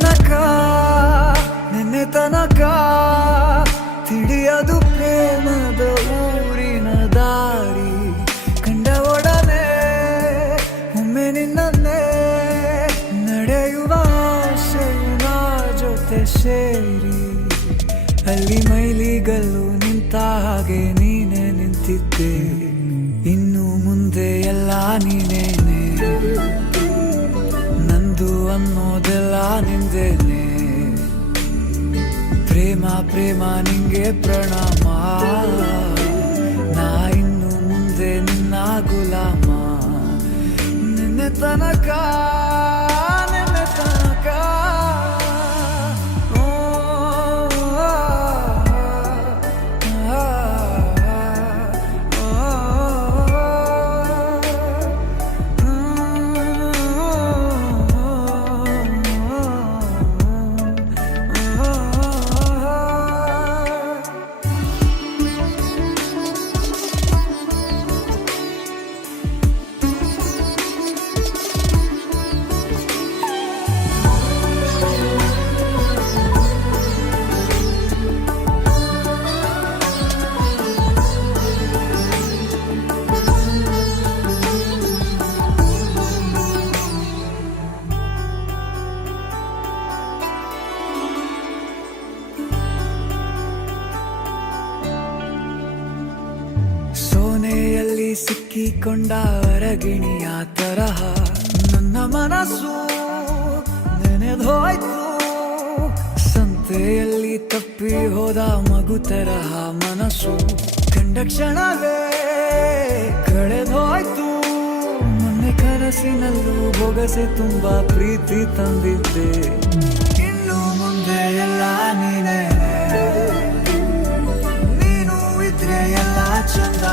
ತನಕ ನಿನ್ನೆ ತನಕ ತಿಳಿಯದು ಪ್ರೇಮದ ಊರಿನ ದಾರಿ ಕಂಡ ಒಡನೆ ಒಮ್ಮೆ ನಿನ್ನೇ ನಡೆಯುವ ಆಸೆಯ ಜೊತೆ ಸೇರಿ ಅಲ್ಲಿ ಮೈಲಿಗಲ್ಲು ನಿಂತ ಹಾಗೆ ನೀನೆ ನಿಂತಿದ್ದೆ ಇನ್ನು ಮುಂದೆ ಎಲ್ಲ ನೀನೇನೆ ನಂದು ಅನ್ನೋದೆಲ್ಲ ನಿಂದೇನೆ ಪ್ರೇಮ ಪ್ರೇಮ ನಿಂಗೆ ಪ್ರಣಾಮ ನಾ ಇನ್ನು ಮುಂದೆ ನಿನ್ನ ಗುಲಾಮ ನಿನ್ನೆ ತನಕ ನಿನ್ನೆ ತನಕ ಸೋನೆಯಲ್ಲಿ ಸಿಕ್ಕಿಕೊಂಡ ಅರಗಿಣಿಯ ತರಹ ನನ್ನ ಮನಸ್ಸು ನೆನೆದೋಯ್ತು ಸಂತೆಯಲ್ಲಿ ತಪ್ಪಿ ಹೋದ ಮಗು ತರಹ ಮನಸ್ಸು ಕಂಡ ಕ್ಷಣವೇ ಕಳೆದೋಯ್ತು ಮೊನ್ನೆ ಕನಸಿನಲ್ಲೂ ಬೊಗಸೆ ತುಂಬಾ ಪ್ರೀತಿ ತಂದಿದ್ದೆ ಇನ್ನು ಮುಂದೆ ಎಲ್ಲ ನೀನೇ ನೀನು ಇದ್ರೆ ಎಲ್ಲ ಚಂದ